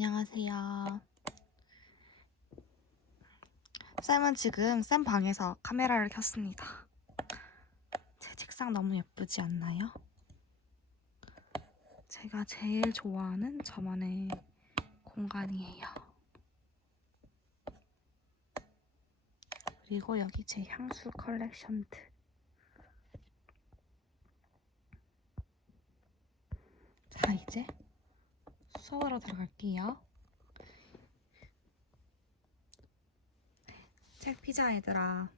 안녕하세요. 쌤은 지금 쌤 방에서 카메라를 켰습니다. 제 책상 너무 예쁘지 않나요? 제가 제일 좋아하는 저만의 공간이에요. 그리고 여기 제 향수 컬렉션들. 자, 이제 수업으로 들어갈게요. 책 피자 얘들아.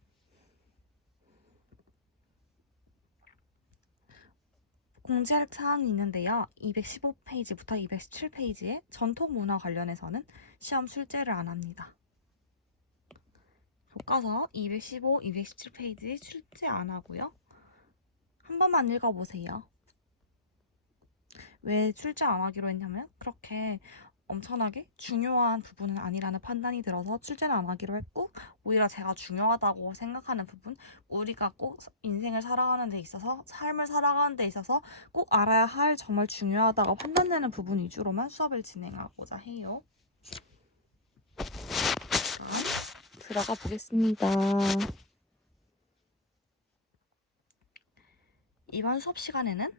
공지할 사항이 있는데요. 215페이지부터 217페이지에 전통 문화 관련해서는 시험 출제를 안 합니다. 교과서 215, 217페이지 출제 안 하고요. 한 번만 읽어보세요. 왜 출제 안 하기로 했냐면 그렇게 엄청나게 중요한 부분은 아니라는 판단이 들어서 출제는 안 하기로 했고, 오히려 제가 중요하다고 생각하는 부분, 우리가 꼭 인생을 살아가는 데 있어서, 삶을 살아가는 데 있어서 꼭 알아야 할 정말 중요하다고 판단되는 부분 위주로만 수업을 진행하고자 해요. 그럼 들어가 보겠습니다. 이번 수업 시간에는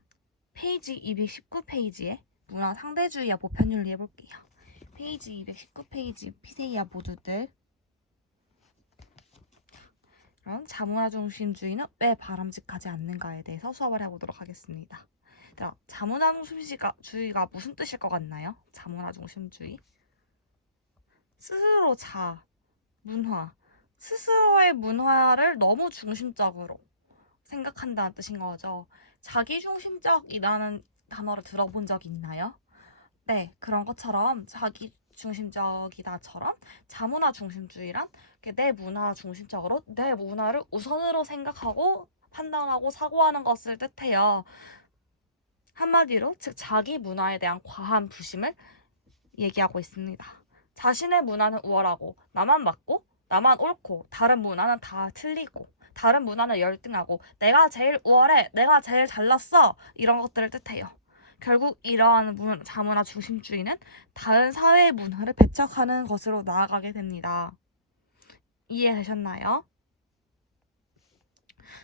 페이지 219페이지에 문화 상대주의와 보편윤리 해볼게요. 페이지 219페이지 피세이아 모두들. 그럼 자문화 중심주의는 왜 바람직하지 않는가에 대해서 수업을 해보도록 하겠습니다. 자, 자문화 중심주의가 무슨 뜻일 것 같나요? 자문화 중심주의. 스스로 문화. 스스로의 문화를 너무 중심적으로 생각한다는 뜻인 거죠. 자기중심적이라는 단어를 들어본 적 있나요? 네, 그런 것처럼 자기 중심적이다처럼 자문화 중심주의란 내 문화 중심적으로 내 문화를 우선으로 생각하고 판단하고 사고하는 것을 뜻해요. 한마디로 즉 자기 문화에 대한 과한 부심을 얘기하고 있습니다. 자신의 문화는 우월하고 나만 맞고 나만 옳고 다른 문화는 다 틀리고 다른 문화는 열등하고 내가 제일 우월해, 내가 제일 잘났어, 이런 것들을 뜻해요. 결국 이러한 자문화 중심주의는 다른 사회의 문화를 배척하는 것으로 나아가게 됩니다. 이해되셨나요?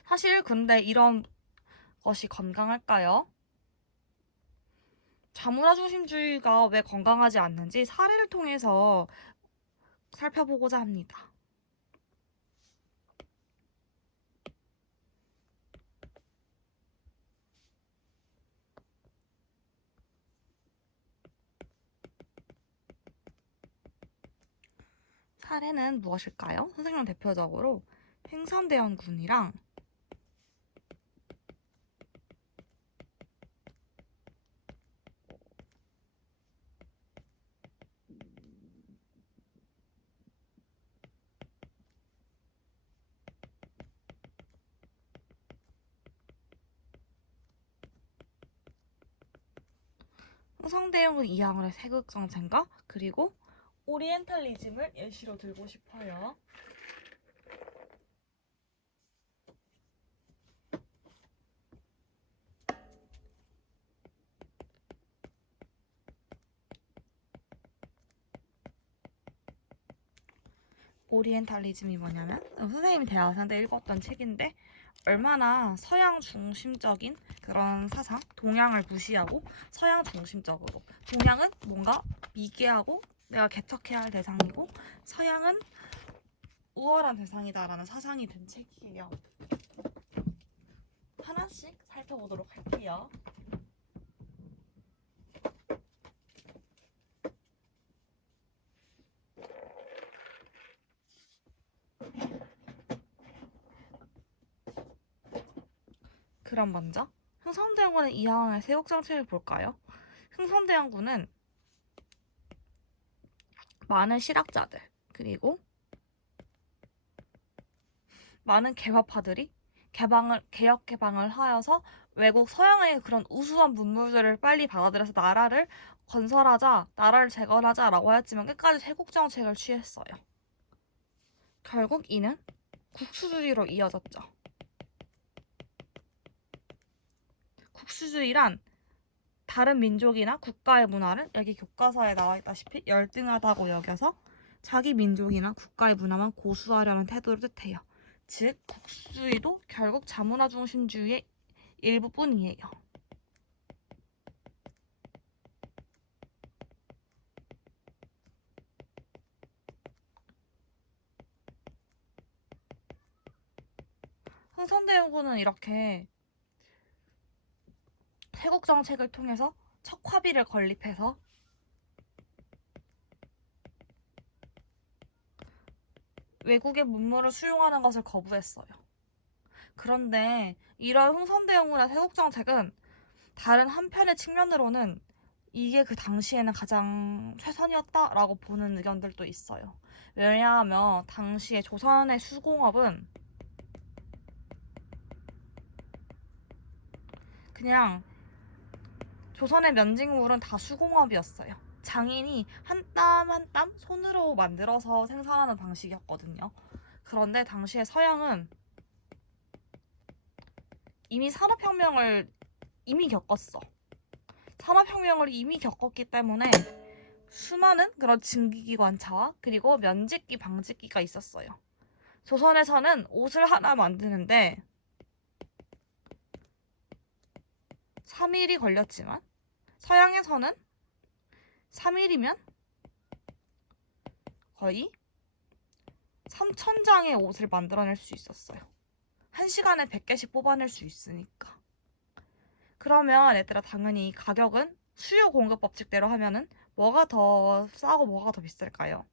사실 근데 이런 것이 건강할까요? 자문화 중심주의가 왜 건강하지 않는지 사례를 통해서 살펴보고자 합니다. 사례는 무엇일까요? 선생님 대표적으로 횡성대원군이랑 흥성대원군 이항을의 세극정쟁과 그리고 오리엔탈리즘을 예시로 들고 싶어요. 오리엔탈리즘이 뭐냐면 선생님이 대학생 때 읽었던 책인데 얼마나 서양 중심적인 그런 사상, 동양을 무시하고 서양 중심적으로, 동양은 뭔가 미개하고 내가 개척해야 할 대상이고 서양은 우월한 대상이다라는 사상이 든 책이에요. 하나씩 살펴보도록 할게요. 그럼 먼저 흥선대원군의 이항의 세국정책을 볼까요? 흥선대원군은 많은 실학자들 그리고 많은 개화파들이 개혁 개방을 하여서 외국 서양의 그런 우수한 문물들을 빨리 받아들여서 나라를 건설하자, 나라를 재건하자라고 하였지만 끝까지 세국정책을 취했어요. 결국 이는 국수주의로 이어졌죠. 국수주의란 다른 민족이나 국가의 문화를 여기 교과서에 나와 있다시피 열등하다고 여겨서 자기 민족이나 국가의 문화만 고수하려는 태도를 뜻해요. 즉, 국수주의도 결국 자문화 중심주의의 일부뿐이에요. 흥선대원군은 이렇게 세국 정책을 통해서 척화비를 건립해서 외국의 문물을 수용하는 것을 거부했어요. 그런데 이런 흥선대원군의 세국 정책은 다른 한편의 측면으로는 이게 그 당시에는 가장 최선이었다라고 보는 의견들도 있어요. 왜냐하면 당시에 조선의 수공업은 그냥 조선의 면직물은 다 수공업이었어요. 장인이 한 땀 한 땀 손으로 만들어서 생산하는 방식이었거든요. 그런데 당시에 서양은 이미 산업혁명을 이미 겪었어. 산업혁명을 이미 겪었기 때문에 수많은 그런 증기기관차와 그리고 면직기, 방직기가 있었어요. 조선에서는 옷을 하나 만드는데 3일이 걸렸지만 서양에서는 3일이면 거의 3,000장의 옷을 만들어낼 수 있었어요. 1시간에 100개씩 뽑아낼 수 있으니까. 그러면 얘들아 당연히 가격은 수요 공급 법칙대로 하면은 뭐가 더 싸고 뭐가 더 비쌀까요?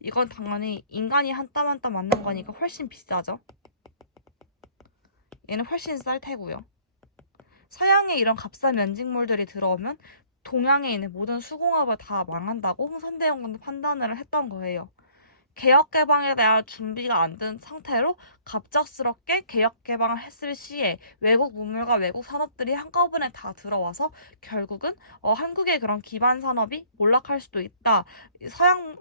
이건 당연히 인간이 한 땀 한 땀 맞는 거니까 훨씬 비싸죠. 얘는 훨씬 쌀 테고요. 서양에 이런 값싼 면직물들이 들어오면 동양에 있는 모든 수공업을 다 망한다고 흥선대원군은 판단을 했던 거예요. 개혁 개방에 대한 준비가 안 된 상태로 갑작스럽게 개혁 개방을 했을 시에 외국 문물과 외국 산업들이 한꺼번에 다 들어와서 결국은 한국의 그런 기반 산업이 몰락할 수도 있다.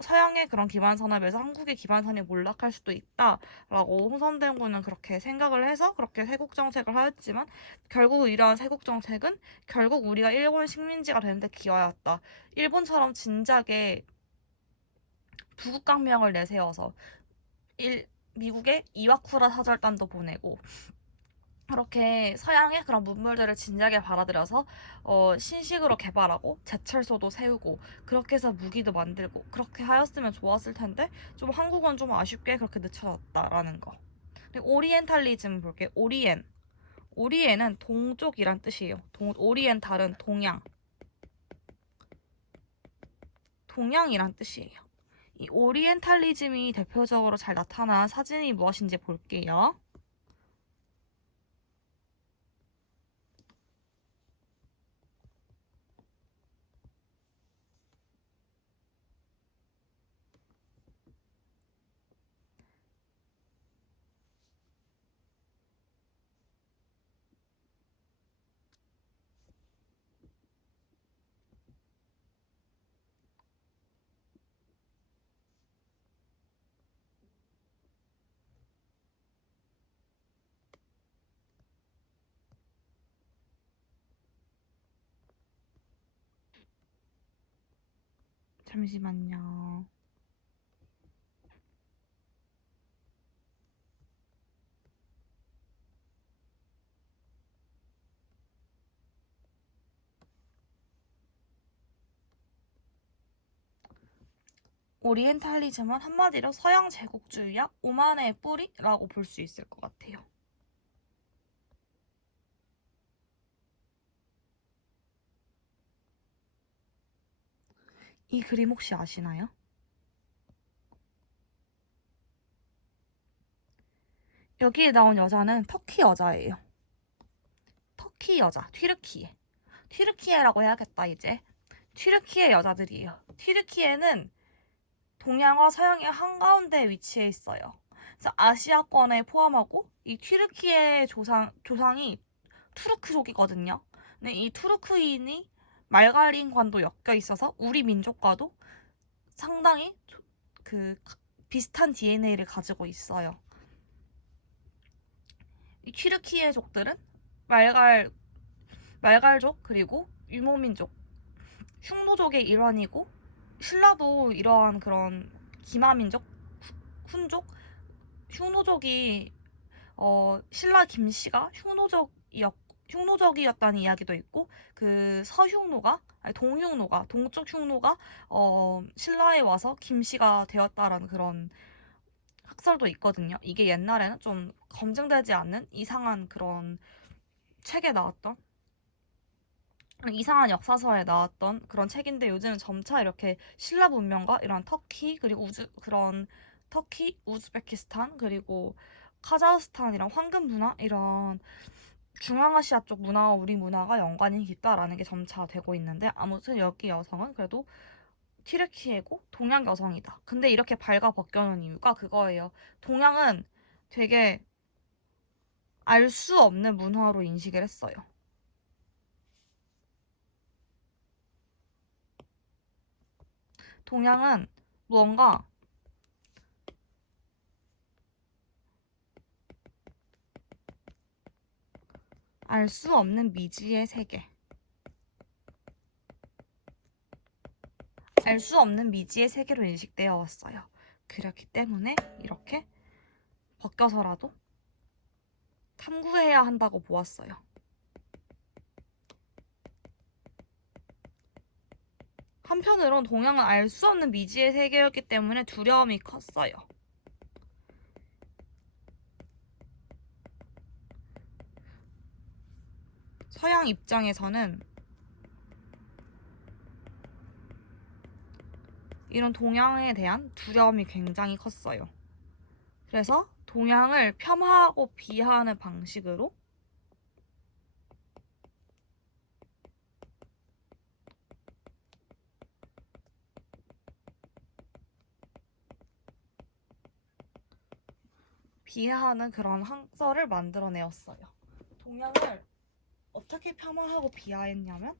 서양의 그런 기반 산업에서 한국의 기반 산업이 몰락할 수도 있다라고 홍선대원군은 그렇게 생각을 해서 그렇게 세국 정책을 하였지만 결국 이러한 세국 정책은 결국 우리가 일본 식민지가 되는데 기여하였다. 일본처럼 진작에 부국강명을 내세워서 미국의 이와쿠라 사절단도 보내고 그렇게 서양의 그런 문물들을 진작에 받아들여서 신식으로 개발하고 제철소도 세우고 그렇게 해서 무기도 만들고 그렇게 하였으면 좋았을 텐데 좀 한국은 좀 아쉽게 그렇게 늦춰졌다라는 거. 그리고 오리엔탈리즘 볼게요. 오리엔은 동쪽이란 뜻이에요. 오리엔탈은 동양이란 뜻이에요. 이 오리엔탈리즘이 대표적으로 잘 나타난 사진이 무엇인지 볼게요. 잠시만요. 오리엔탈리즘은 한마디로 서양 제국주의와 오만의 뿌리라고 볼 수 있을 것 같아요. 이 그림 혹시 아시나요? 여기에 나온 여자는 터키 여자예요. 터키 여자, 튀르키예. 튀르키예라고 해야겠다, 이제. 튀르키예 여자들이에요. 튀르키예는 동양과 서양의 한가운데 위치해 있어요. 그래서 아시아권에 포함하고 이 튀르키예 조상이 투르크족이거든요. 근데 이 투르크인이 말갈인관도 엮여 있어서 우리 민족과도 상당히 그 비슷한 DNA를 가지고 있어요. 이 튀르키예족들은 말갈족 그리고 유목민족, 흉노족의 일환이고 신라도 이러한 그런 기마민족, 훈족, 흉노족이 신라 김씨가 흉노적이었다는 이야기도 있고 그 서흉노가 아니 동흉노가 동쪽 흉노가 신라에 와서 김씨가 되었다라는 그런 학설도 있거든요. 이게 옛날에는 좀 검증되지 않는 이상한 그런 책에 나왔던 이상한 역사서에 나왔던 그런 책인데 요즘은 점차 이렇게 신라 문명과 이런 터키 그리고 터키, 우즈베키스탄 그리고 카자흐스탄 이런 황금 문화 이런 중앙아시아 쪽 문화와 우리 문화가 연관이 깊다라는 게 점차 되고 있는데 아무튼 여기 여성은 그래도 튀르키예고 동양 여성이다. 근데 이렇게 발가벗겨놓은 이유가 그거예요. 동양은 되게 알 수 없는 문화로 인식을 했어요. 동양은 무언가 알 수 없는 미지의 세계. 알 수 없는 미지의 세계로 인식되어 왔어요. 그렇기 때문에 이렇게 벗겨서라도 탐구해야 한다고 보았어요. 한편으론 동양은 알 수 없는 미지의 세계였기 때문에 두려움이 컸어요. 서양 입장에서는 이런 동양에 대한 두려움이 굉장히 컸어요. 그래서 동양을 폄하하고 비하하는 방식으로 비하하는 그런 학설을 만들어내었어요. 동양을 어떻게 폄하하고 비하했냐면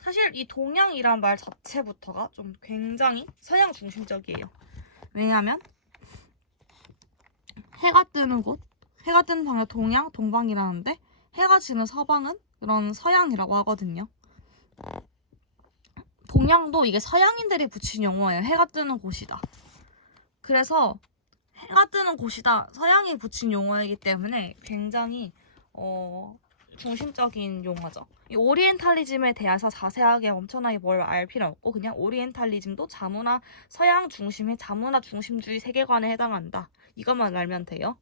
사실 이 동양이란 말 자체부터가 좀 굉장히 서양 중심적이에요. 왜냐하면 해가 뜨는 곳, 해가 뜨는 방향 동양, 동방이라는데 해가 지는 서방은 그런 서양이라고 하거든요. 동양도 이게 서양인들이 붙인 용어예요. 해가 뜨는 곳이다. 그래서 해가 뜨는 곳이다. 서양이 붙인 용어이기 때문에 굉장히 중심적인 용어죠. 이 오리엔탈리즘에 대해서 자세하게 엄청나게 뭘 알 필요 없고 그냥 오리엔탈리즘도 서양 중심의 자문화 중심주의 세계관에 해당한다. 이것만 알면 돼요.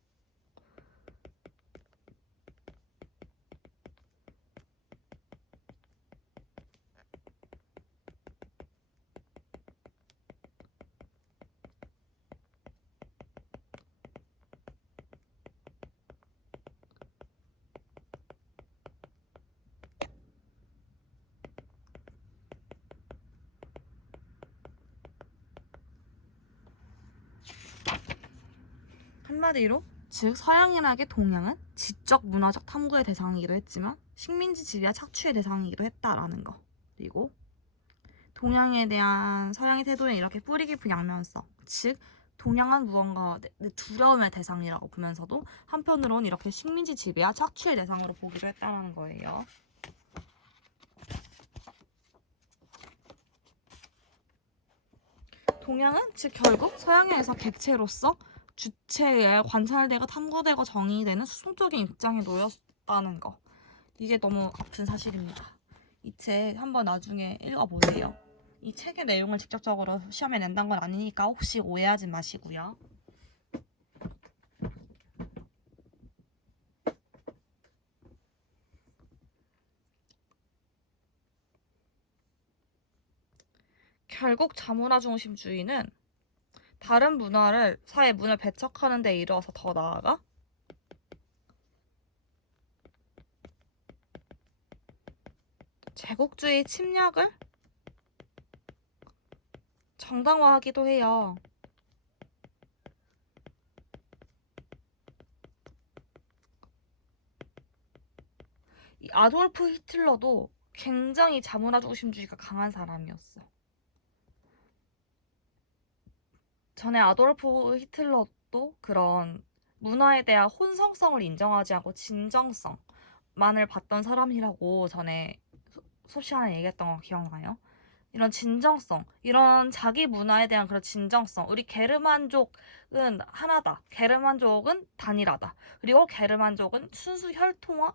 한마디로 즉 서양인에게 동양은 지적 문화적 탐구의 대상이기도 했지만 식민지 지배와 착취의 대상이기도 했다라는 거. 그리고 동양에 대한 서양의 태도에 이렇게 뿌리 깊은 양면성, 즉 동양은 무언가 내 두려움의 대상이라고 보면서도 한편으로는 이렇게 식민지 지배와 착취의 대상으로 보기도 했다는 거예요. 동양은 즉 결국 서양에서 객체로서 주체에 관찰되고 탐구되고 정의되는 수동적인 입장에 놓였다는 거. 이게 너무 아픈 사실입니다. 이 책 한번 나중에 읽어보세요. 이 책의 내용을 직접적으로 시험에 낸다는 건 아니니까 혹시 오해하지 마시고요. 결국 자문화 중심주의는 다른 사회 문을 배척하는 데 이르러서 더 나아가 제국주의 침략을 정당화하기도 해요. 이 아돌프 히틀러도 굉장히 자문화 중심주의가 강한 사람이었어. 전에 아돌프 히틀러도 그런 문화에 대한 혼성성을 인정하지 않고 진정성만을 봤던 사람이라고 전에 수업 시간에 얘기했던 거 기억나요? 이런 진정성, 이런 자기 문화에 대한 그런 진정성. 우리 게르만족은 하나다. 게르만족은 단일하다. 그리고 게르만족은 순수 혈통화,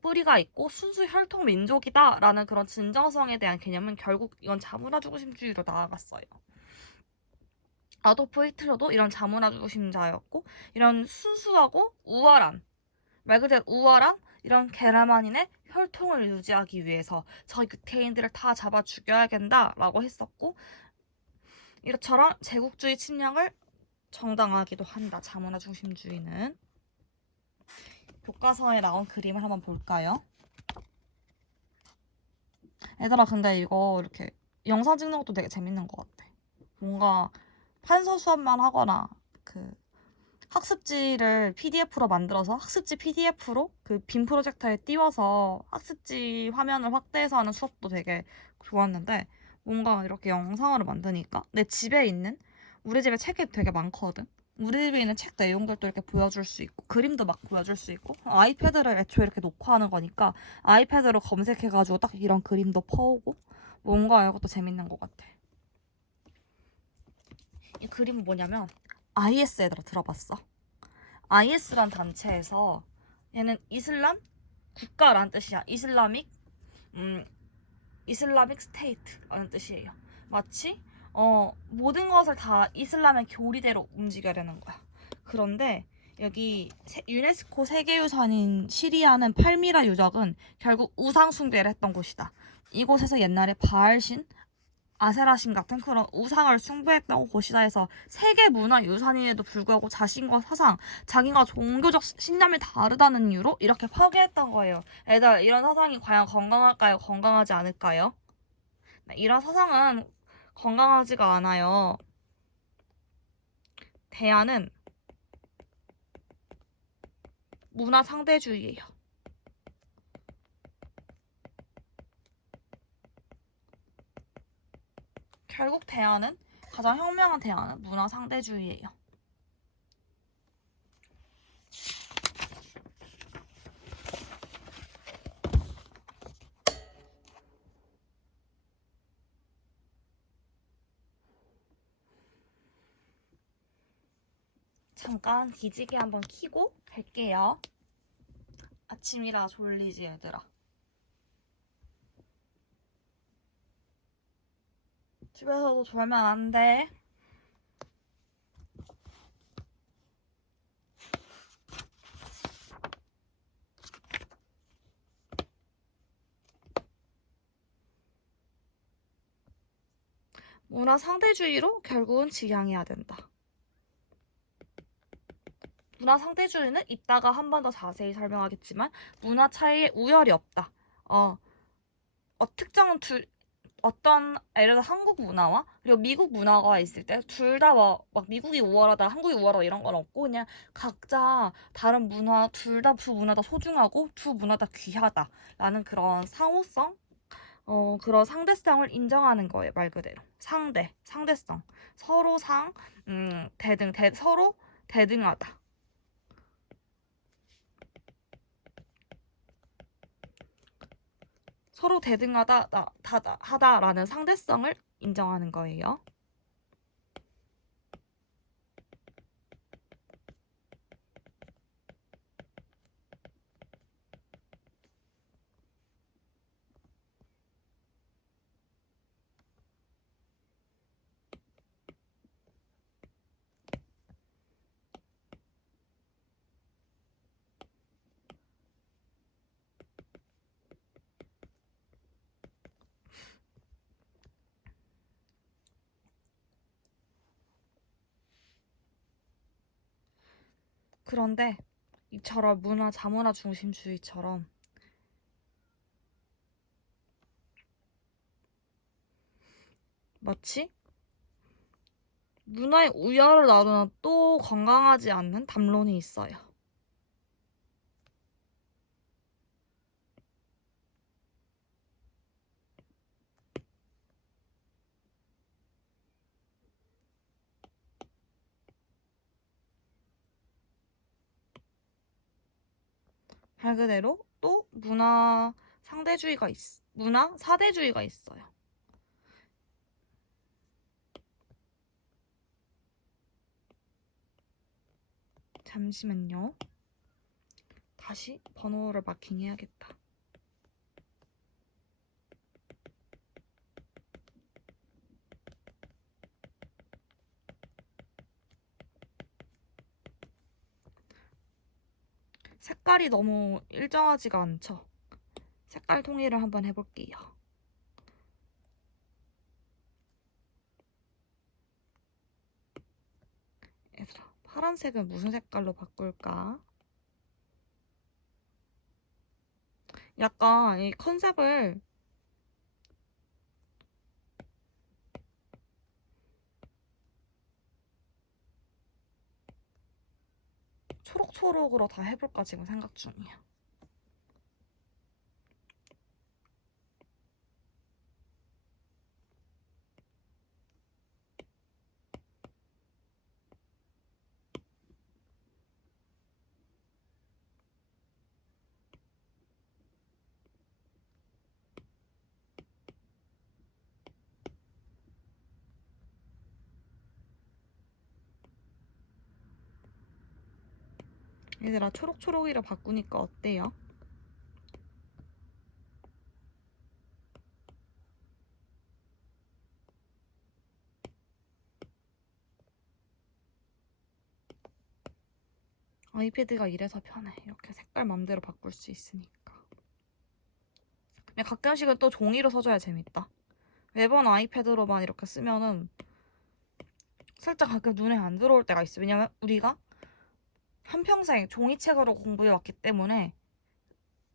뿌리가 있고 순수 혈통 민족이다라는 그런 진정성에 대한 개념은 결국 이건 자문화 중심주의로 나아갔어요. 아도프 히틀러도 이런 자문화 중심자였고, 이런 순수하고 우월한, 말 그대로 우월한 이런 게르만인의 혈통을 유지하기 위해서 저 유태인들을 다 잡아 죽여야겠다라고 했었고, 이처럼 제국주의 침략을 정당화하기도 한다. 자문화 중심주의는. 교과서에 나온 그림을 한번 볼까요? 얘들아, 근데 이거 이렇게 영상 찍는 것도 되게 재밌는 것 같아. 뭔가 판서 수업만 하거나 그 학습지를 PDF로 만들어서 학습지 PDF로 그 빔 프로젝터에 띄워서 학습지 화면을 확대해서 하는 수업도 되게 좋았는데, 뭔가 이렇게 영상으로 만드니까 내 집에 있는, 우리 집에 책이 되게 많거든. 우리 집에 있는 책 내용들도 이렇게 보여줄 수 있고 그림도 막 보여줄 수 있고, 아이패드를 애초에 이렇게 놓고 하는 거니까 아이패드로 검색해가지고 딱 이런 그림도 퍼오고, 뭔가 이것도 재밌는 것 같아. 이 그림은 뭐냐면 IS 애들아 들어봤어? IS란 단체에서, 얘는 이슬람 국가란 뜻이야. 이슬라믹 스테이트라는 뜻이에요. 마치 모든 것을 다 이슬람의 교리대로 움직여야 되는 거야. 그런데 여기 유네스코 세계유산인 시리아는 팔미라 유적은 결국 우상 숭배를 했던 곳이다. 이곳에서 옛날에 바알신, 아세라신 같은 그런 우상을 숭배했던 곳이다 해서 세계 문화 유산임에도 불구하고 자신과 사상, 자기가 종교적 신념이 다르다는 이유로 이렇게 파괴했던 거예요. 애들, 이런 사상이 과연 건강할까요? 건강하지 않을까요? 이런 사상은 건강하지가 않아요. 대안은 문화 상대주의예요. 결국 대안은, 가장 현명한 대안은 문화 상대주의예요. 잠깐 기지개 한번 켜고 갈게요. 아침이라 졸리지 얘들아. 집에서도 졸면 안 돼. 문화 상대주의로 결국은 지향해야 된다. 문화 상대주의는 이따가 한 번 더 자세히 설명하겠지만 문화 차이에 우열이 없다. 특정한 어떤, 예를 들어 한국 문화와 그리고 미국 문화가 있을 때 둘 다 막 미국이 우월하다, 한국이 우월하다 이런 건 없고, 그냥 각자 다른 문화, 두 문화 다 소중하고 두 문화 다 귀하다라는 그런 상호성, 그런 상대성을 인정하는 거예요. 말 그대로 상대성, 서로 서로 대등하다. 서로 하다라는 상대성을 인정하는 거예요. 그런데 이처럼 자문화 중심주의처럼 마치 문화의 우열을 놔두는 또 건강하지 않는 담론이 있어요. 말 그대로 또 문화 사대주의가 있어요. 잠시만요. 다시 번호를 마킹해야겠다. 색깔이 너무 일정하지가 않죠? 색깔 통일을 한번 해볼게요. 얘들아, 파란색은 무슨 색깔로 바꿀까? 약간 이 컨셉을 초록초록으로 다 해볼까 지금 생각 중이야. 얘들아, 초록초록이를 바꾸니까 어때요? 아이패드가 이래서 편해. 이렇게 색깔 맘대로 바꿀 수 있으니까. 근데 가끔씩은 또 종이로 써줘야 재밌다. 매번 아이패드로만 이렇게 쓰면은 살짝 가끔 눈에 안 들어올 때가 있어. 왜냐면 우리가 한평생 종이책으로 공부해왔기 때문에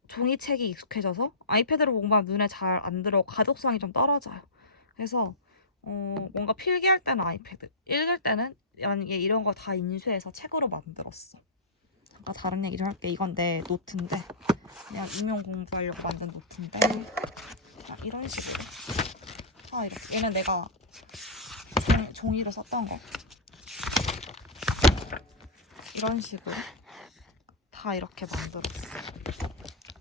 종이책이 익숙해져서 아이패드로 공부하면 눈에 잘 안 들어오고 가독성이 좀 떨어져요. 그래서 뭔가 필기할 때는 아이패드, 읽을 때는 만약에 이런 거 다 인쇄해서 책으로 만들었어. 잠깐 다른 얘기를 할게. 이건 내 노트인데 그냥 임용 공부하려고 만든 노트인데 그냥 이런 식으로 이렇게 얘는 내가 종이로 썼던 거 이런 식으로 다 이렇게 만들었어.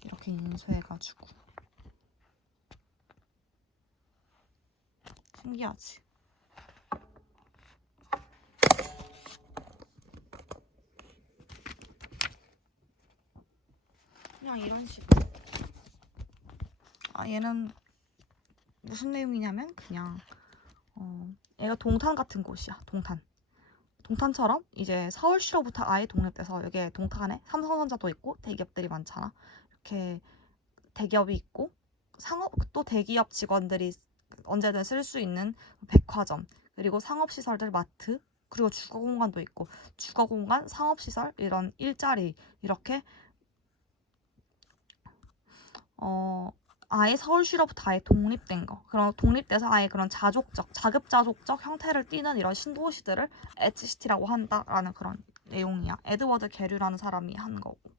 이렇게 인쇄해가지고 신기하지? 그냥 이런 식으로. 얘는 무슨 내용이냐면 그냥 얘가 동탄 같은 곳이야. 동탄처럼 이제 서울시로부터 아예 독립돼서 여기에 동탄에 삼성전자도 있고 대기업들이 많잖아. 이렇게 대기업이 있고 또 대기업 직원들이 언제든 쓸 수 있는 백화점, 그리고 상업시설들, 마트, 그리고 주거공간도 있고 주거공간, 상업시설, 이런 일자리 이렇게 아예 서울시로부터 아예 독립된 거, 그런 독립돼서 아예 그런 자급자족적 형태를 띠는 이런 신도시들을 엣지시티라고 한다라는 그런 내용이야. 에드워드 게류라는 사람이 한 거고.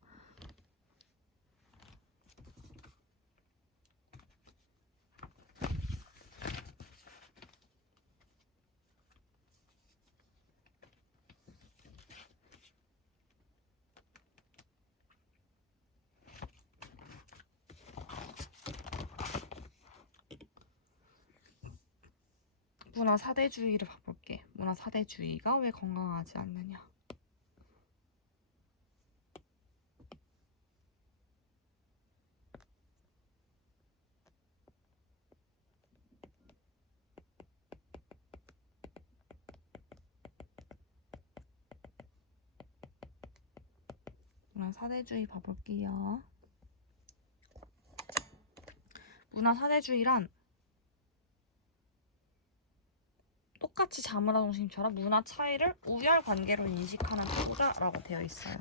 문화 사대주의를 봐볼게. 문화 사대주의가 왜 건강하지 않느냐. 문화 사대주의 봐볼게요. 문화 사대주의란 똑같이 자문화 중심처럼 문화 차이를 우열 관계로 인식하는 태도다라고 되어 있어요.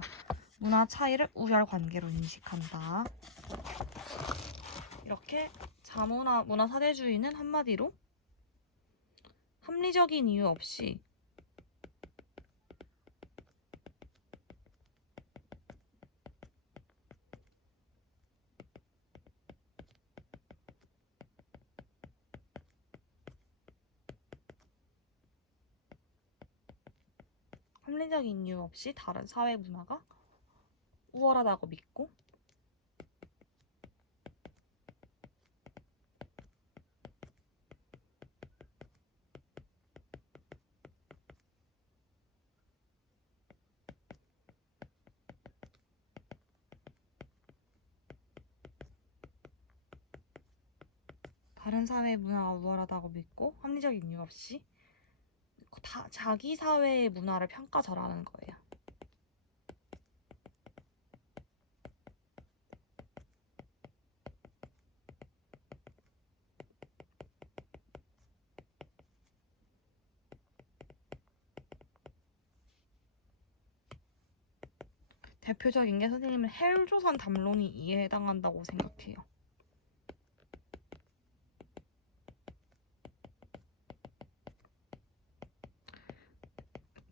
문화 차이를 우열 관계로 인식한다. 이렇게 문화 사대주의는 한마디로 합리적인 이유 없이 다른 사회 문화가 우월하다고 믿고 다른 사회의 문화가 우월하다고 믿고 합리적인 이유 없이 자기 사회의 문화를 평가절하는 거예요. 대표적인 게 선생님은 헬조선 담론이 이에 해당한다고 생각해요.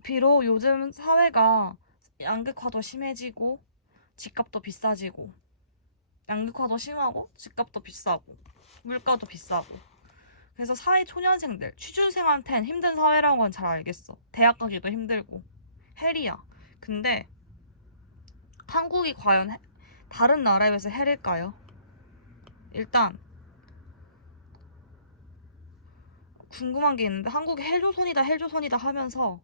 비록 요즘 사회가 양극화도 심해지고 집값도 비싸지고 양극화도 심하고 집값도 비싸고 물가도 비싸고 그래서 사회 초년생들 취준생한텐 힘든 사회라는 건 잘 알겠어. 대학 가기도 힘들고 헬이야. 근데 한국이 과연 다른 나라에 비해서 헬일까요? 일단 궁금한 게 있는데 한국이 헬조선이다 하면서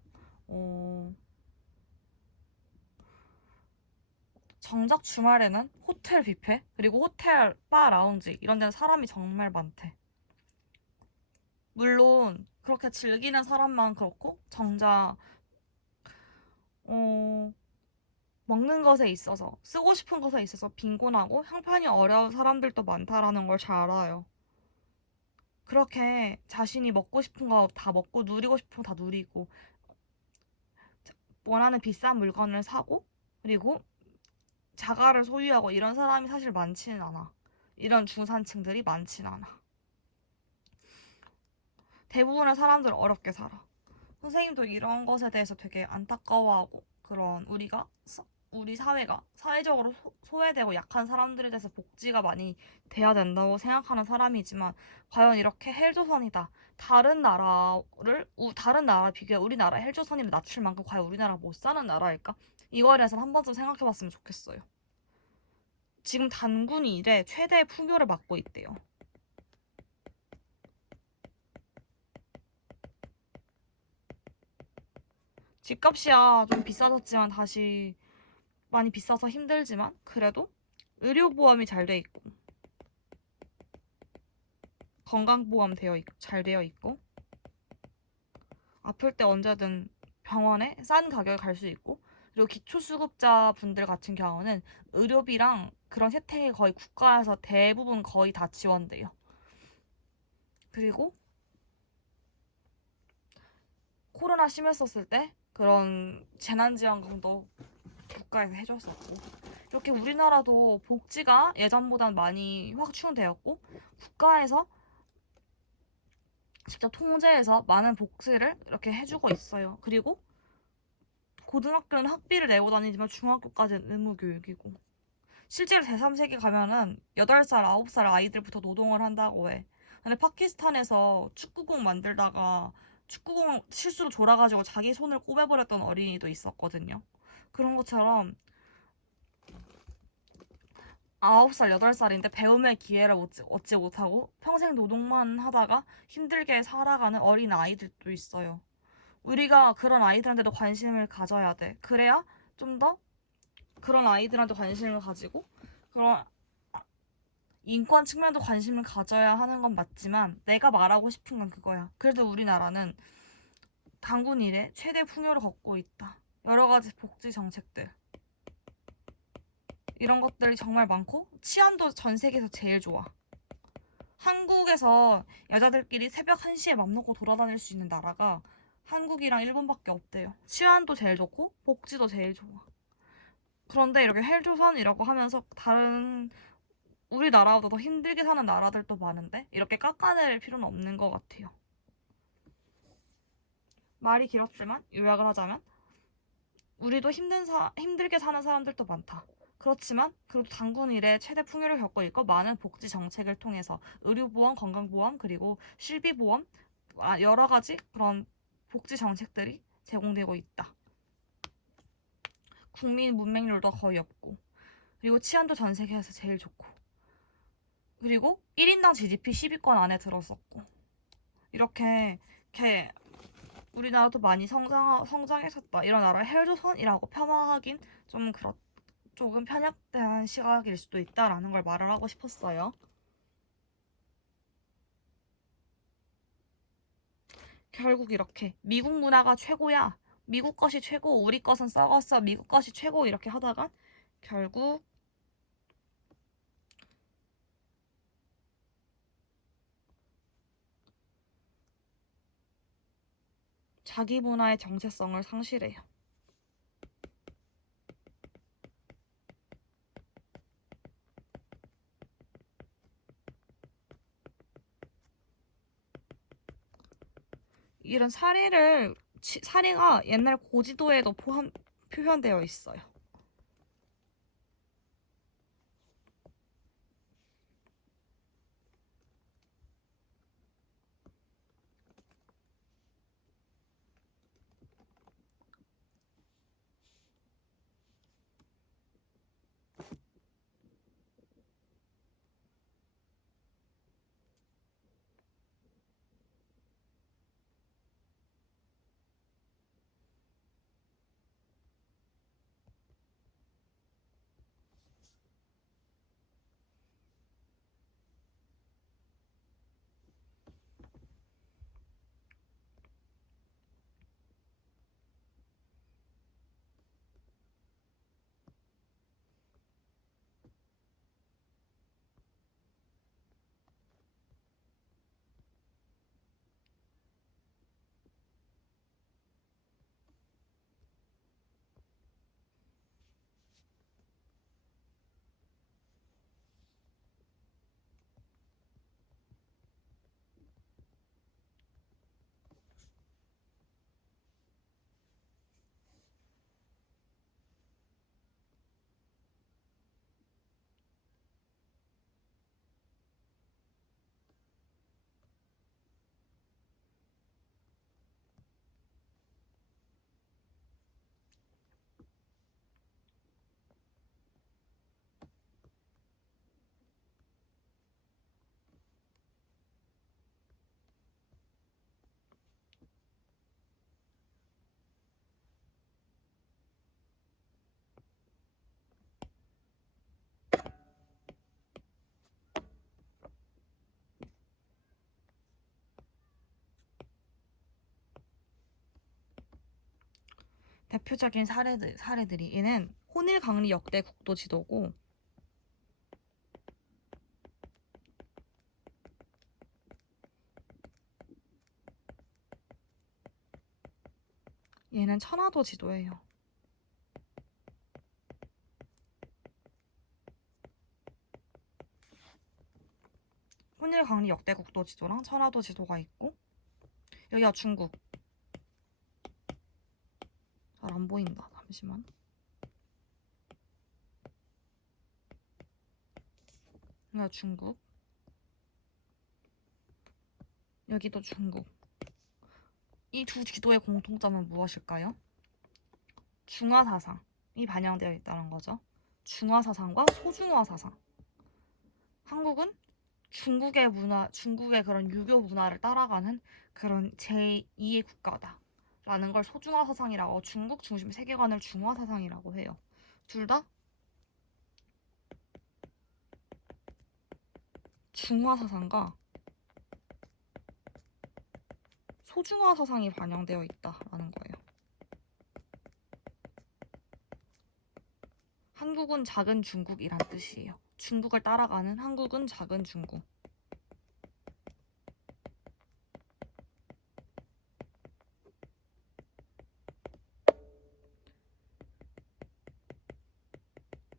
정작 주말에는 호텔 뷔페 그리고 호텔 바 라운지 이런 데는 사람이 정말 많대. 물론 그렇게 즐기는 사람만 그렇고 정작 어, 먹는 것에 있어서 쓰고 싶은 것에 있어서 빈곤하고 형편이 어려운 사람들도 많다라는 걸 잘 알아요. 그렇게 자신이 먹고 싶은 거 다 먹고 누리고 싶은 거 다 누리고 원하는 비싼 물건을 사고 그리고 자가를 소유하고 이런 사람이 사실 많지는 않아. 이런 중산층들이 많지는 않아. 대부분의 사람들은 어렵게 살아. 선생님도 이런 것에 대해서 되게 안타까워하고 그런 우리 사회가 사회적으로 소외되고 약한 사람들에 대해서 복지가 많이 돼야 된다고 생각하는 사람이지만 과연 이렇게 헬조선이다. 다른 나라 비교해 우리나라 헬조선이를 낮출 만큼 과연 우리나라가 못 사는 나라일까? 이거에 대해서 한 번쯤 생각해 봤으면 좋겠어요. 지금 단군이 이래 최대 풍요를 맞고 있대요. 집값이야 좀 비싸졌지만 다시 많이 비싸서 힘들지만 그래도 의료보험이 잘 돼 있고 건강보험 잘 되어 있고 아플 때 언제든 병원에 싼 가격에 갈 수 있고 그리고 기초수급자 분들 같은 경우는 의료비랑 그런 혜택이 거의 국가에서 대부분 거의 다 지원돼요. 그리고 코로나 심했었을 때 그런 재난지원금도 국가에서 해줬었고 이렇게 우리나라도 복지가 예전보단 많이 확충되었고 국가에서 직접 통제해서 많은 복지를 이렇게 해주고 있어요. 그리고 고등학교는 학비를 내고 다니지만 중학교까지는 의무교육이고 실제로 제3세계 가면은 8살, 9살 아이들부터 노동을 한다고 해. 근데 파키스탄에서 축구공 만들다가 축구공 실수로 졸아가지고 자기 손을 꼽아버렸던 어린이도 있었거든요. 그런 것처럼 9살, 8살인데 배움의 기회를 얻지 못하고 평생 노동만 하다가 힘들게 살아가는 어린 아이들도 있어요. 우리가 그런 아이들한테도 관심을 가져야 돼. 그래야 좀 더 그런 아이들한테 관심을 가지고 그런 인권 측면도 관심을 가져야 하는 건 맞지만 내가 말하고 싶은 건 그거야. 그래도 우리나라는 단군 이래 최대 풍요를 걷고 있다. 여러 가지 복지 정책들 이런 것들이 정말 많고 치안도 전 세계에서 제일 좋아. 한국에서 여자들끼리 새벽 1시에 맘 놓고 돌아다닐 수 있는 나라가 한국이랑 일본밖에 없대요. 치안도 제일 좋고 복지도 제일 좋아. 그런데 이렇게 헬조선이라고 하면서 다른 우리나라보다 더 힘들게 사는 나라들도 많은데 이렇게 깎아내릴 필요는 없는 것 같아요. 말이 길었지만 요약을 하자면 우리도 힘들게 사는 사람들도 많다. 그렇지만 그래도 단군 이래 최대 풍요를 겪고 있고 많은 복지 정책을 통해서 의료보험, 건강보험 그리고 실비보험 여러 가지 그런 복지 정책들이 제공되고 있다. 국민 문맹률도 거의 없고 그리고 치안도 전 세계에서 제일 좋고 그리고 1인당 GDP 10위권 안에 들었었고 이렇게 우리나라도 많이 성장했었다. 이런 나라를 헬조선이라고 폄하하긴 조금 편협한 시각일 수도 있다라는 걸 말을 하고 싶었어요. 결국 이렇게 미국 문화가 최고야. 미국 것이 최고. 우리 것은 썩었어. 미국 것이 최고. 이렇게 하다가 결국 자기 문화의 정체성을 상실해요. 이런 사례가 옛날 고지도에도 표현되어 있어요. 대표적인 사례들이 얘는 혼일강리 역대 국도 지도고 얘는 천화도 지도예요. 혼일강리 역대 국도 지도랑 천화도 지도가 있고 여기가 중국. 잘 안 보인다. 잠시만. 여기가 중국. 여기도 중국. 이 두 지도의 공통점은 무엇일까요? 중화 사상이 반영되어 있다는 거죠. 중화 사상과 소중화 사상. 한국은 중국의 그런 유교 문화를 따라가는 그런 제2의 국가다. 라는 걸 소중화 사상이라고, 중국 중심 세계관을 중화 사상이라고 해요. 둘 다 중화 사상과 소중화 사상이 반영되어 있다라는 거예요. 한국은 작은 중국이란 뜻이에요. 중국을 따라가는 한국은 작은 중국.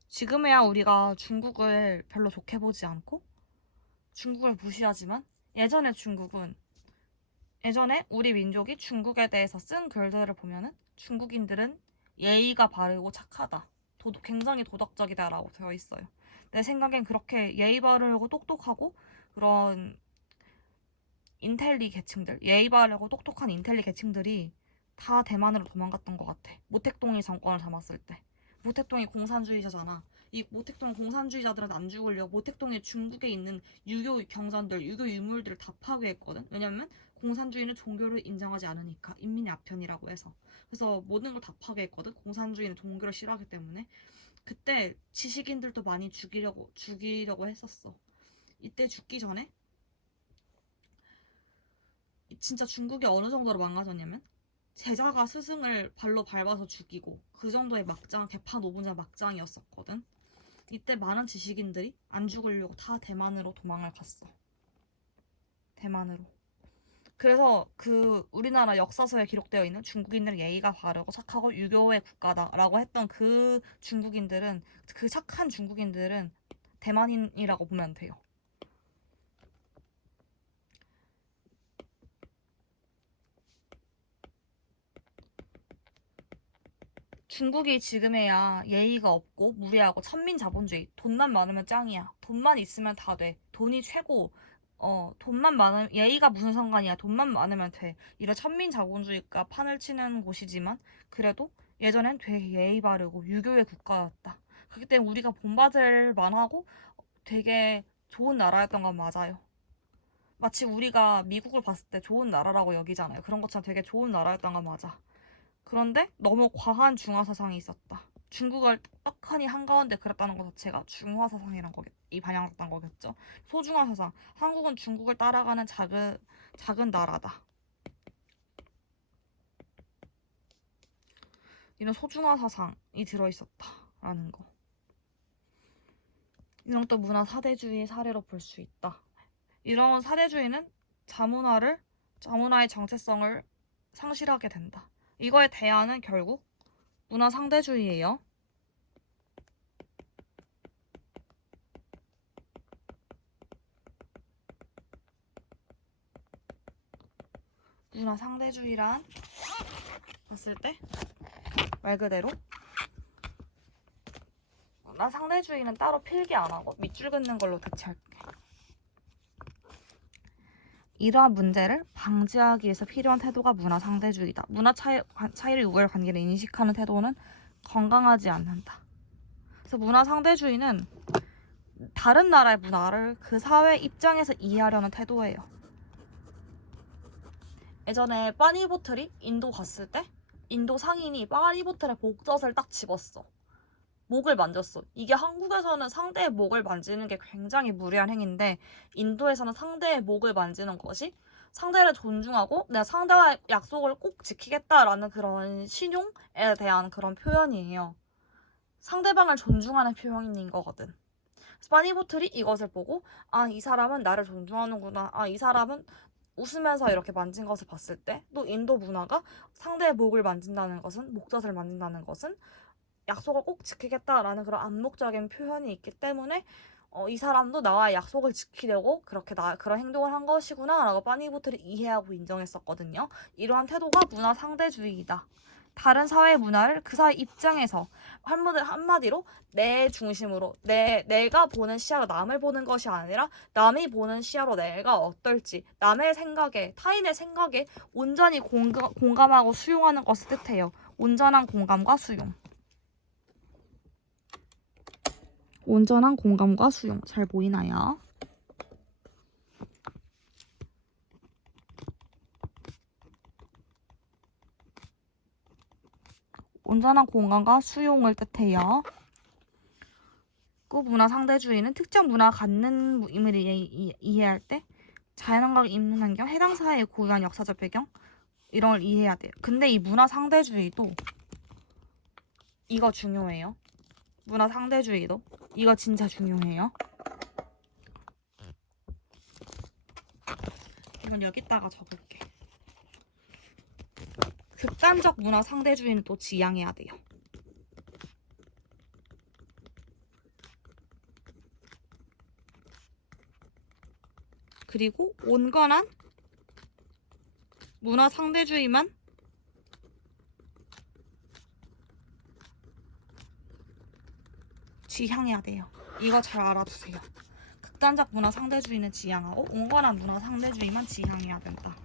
지금에야 우리가 중국을 별로 좋게 보지 않고 중국을 무시하지만 예전에 우리 민족이 중국에 대해서 쓴 글들을 보면은 중국인들은 예의가 바르고 착하다. 굉장히 도덕적이다라고 되어 있어요. 내 생각엔 그렇게 예의 바르고 똑똑하고 그런 예의 바르고 똑똑한 인텔리 계층들이 다 대만으로 도망갔던 것 같아. 모택동이 정권을 잡았을 때. 모택동이 공산주의자잖아. 이 모택동 공산주의자들은 안 죽으려고 모택동에 중국에 있는 유교 경전들, 유교 유물들을 다 파괴했거든. 왜냐면 공산주의는 종교를 인정하지 않으니까 인민의 아편이라고 해서. 그래서 모든 걸 다 파괴했거든. 공산주의는 종교를 싫어하기 때문에. 그때 지식인들도 많이 죽이려고 했었어. 이때 진짜 중국이 어느 정도로 망가졌냐면 제자가 스승을 발로 밟아서 죽이고 그 정도의 막장 개판 5분자 막장이었었거든. 이때 많은 지식인들이 안 죽으려고 다 대만으로 도망을 갔어. 대만으로. 그래서 그 우리나라 역사서에 기록되어 있는 중국인들은 예의가 바르고 착하고 유교의 국가다라고 했던 그 중국인들은 그 착한 중국인들은 대만인이라고 보면 돼요. 중국이 지금에야 예의가 없고 무례하고 천민자본주의, 돈만 많으면 짱이야. 돈만 있으면 다 돼. 돈이 최고. 돈만 많으면 예의가 무슨 상관이야. 돈만 많으면 돼. 이런 천민자본주의가 판을 치는 곳이지만 그래도 예전엔 되게 예의 바르고 유교의 국가였다. 그렇기 때문에 우리가 본받을 만하고 되게 좋은 나라였던 건 맞아요. 마치 우리가 미국을 봤을 때 좋은 나라라고 여기잖아요. 그런 것처럼 되게 좋은 나라였던 건 맞아. 그런데 너무 과한 중화 사상이 있었다. 중국을 떡하니 한가운데 그렸다는 것 자체가 중화 사상이란 거겠, 이 반영했던 거겠죠. 소중화 사상. 한국은 중국을 따라가는 작은 나라다. 이런 소중화 사상이 들어있었다라는 거. 이런 또 문화 사대주의의 사례로 볼 수 있다. 이런 사대주의는 자문화의 정체성을 상실하게 된다. 이거의 대안은 결국 문화 상대주의예요. 문화 상대주의란 봤을 때 말 그대로 문화 상대주의는 따로 필기 안 하고 밑줄 긋는 걸로 대체할게. 이러한 문제를 방지하기 위해서 필요한 태도가 문화 상대주의다. 문화 차이를 유구할 관계를 인식하는 태도는 건강하지 않는다. 그래서 문화 상대주의는 다른 나라의 문화를 그 사회 입장에서 이해하려는 태도예요. 예전에 빠니보틀이 인도 갔을 때 인도 상인이 빠니보틀의 목젖을 딱 집었어. 목을 만졌어. 이게 한국에서는 상대의 목을 만지는 게 굉장히 무례한 행위인데 인도에서는 상대의 목을 만지는 것이 상대를 존중하고 내가 상대와의 약속을 꼭 지키겠다라는 그런 신용에 대한 그런 표현이에요. 상대방을 존중하는 표현인 거거든. 스파니보틀이 이것을 보고 아, 이 사람은 나를 존중하는구나. 아, 이 사람은 웃으면서 이렇게 만진 것을 봤을 때 또 인도 문화가 상대의 목을 만진다는 것은 목젖을 만진다는 것은 약속을 꼭 지키겠다라는 그런 암묵적인 표현이 있기 때문에 이 사람도 나와의 약속을 지키려고 그렇게 그런 행동을 한 것이구나 라고 빠니보틀이 이해하고 인정했었거든요. 이러한 태도가 문화 상대주의이다. 다른 사회 문화를 그 사회 입장에서 한마디로 내 중심으로 내가 보는 시야로 남을 보는 것이 아니라 남이 보는 시야로 내가 어떨지 남의 생각에 타인의 생각에 온전히 공감하고 수용하는 것을 뜻해요. 온전한 공감과 수용. 온전한 공감과 수용. 잘 보이나요? 온전한 공감과 수용을 뜻해요. 그 문화 상대주의는 특정 문화가 갖는 의미를 이해할 때 자연환경, 입는 환경, 해당 사회의 고유한 역사적 배경 이런 걸 이해해야 돼요. 근데 이 문화 상대주의도 이거 중요해요. 문화 상대주의도 이거 진짜 중요해요. 이건 여기다가 적을게. 극단적 문화 상대주의는 또 지양해야 돼요. 그리고 온건한 문화 상대주의만 지향해야 돼요. 이거 잘 알아두세요. 극단적 문화 상대주의는 지향하고 온건한 문화 상대주의만 지향해야 된다.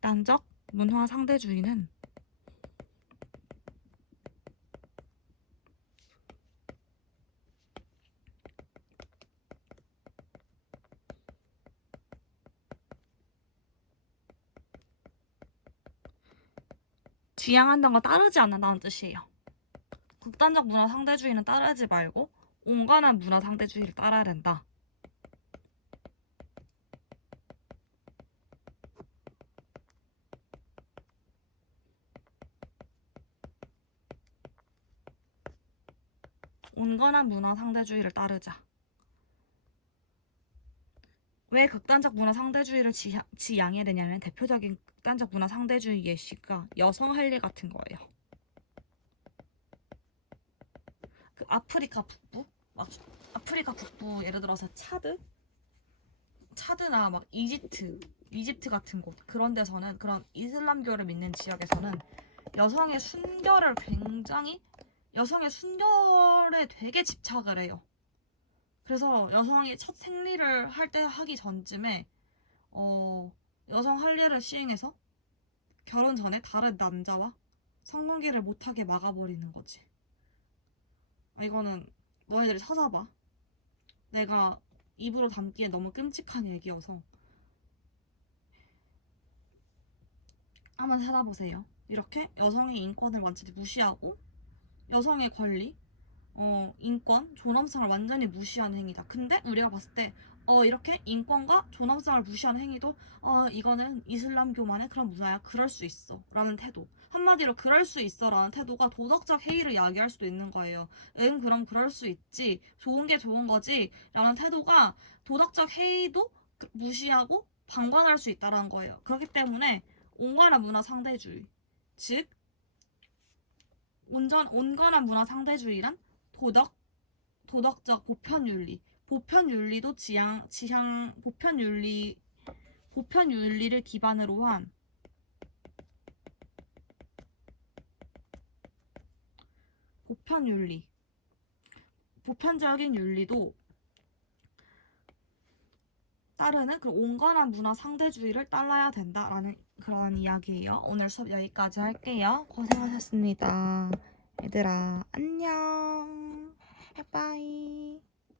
극단적 문화 상대주의는 지향한다는 거 따르지 않는다는 뜻이에요. 극단적 문화 상대주의는 따르지 말고 온건한 문화 상대주의를 따라야 된다. 온건한 문화 상대주의를 따르자. 왜 극단적 문화 상대주의를 지향해야 되냐면 대표적인 극단적 문화 상대주의 예시가 여성 할례 같은 거예요. 그 아프리카 북부 예를 들어서 차드나 막 이집트 같은 곳 그런 데서는 그런 이슬람교를 믿는 지역에서는 여성의 순결에 되게 집착을 해요. 그래서 여성이 첫 생리를 할 때 하기 전쯤에 여성 할례를 시행해서 결혼 전에 다른 남자와 성관계를 못하게 막아버리는 거지. 이거는 너희들이 찾아봐. 내가 입으로 담기에 너무 끔찍한 얘기여서 한번 찾아보세요. 이렇게 여성의 인권을 완전히 무시하고 여성의 권리, 인권, 존엄성을 완전히 무시하는 행위다. 근데 우리가 봤을 때 이렇게 인권과 존엄성을 무시하는 행위도 이거는 이슬람교만의 그런 문화야. 그럴 수 있어. 라는 태도. 한마디로 그럴 수 있어 라는 태도가 도덕적 해이를 야기할 수도 있는 거예요. 그럼 그럴 수 있지. 좋은 게 좋은 거지. 라는 태도가 도덕적 해이도 무시하고 방관할 수 있다는 거예요. 그렇기 때문에 온건한 문화 상대주의. 즉, 온건한 문화 상대주의란 도덕적 보편윤리도 보편윤리를 기반으로 한 보편적인 윤리도 따르는 그 온건한 문화 상대주의를 따라야 된다라는 그런 이야기예요. 오늘 수업 여기까지 할게요. 고생하셨습니다. 얘들아, 안녕. 바이바이.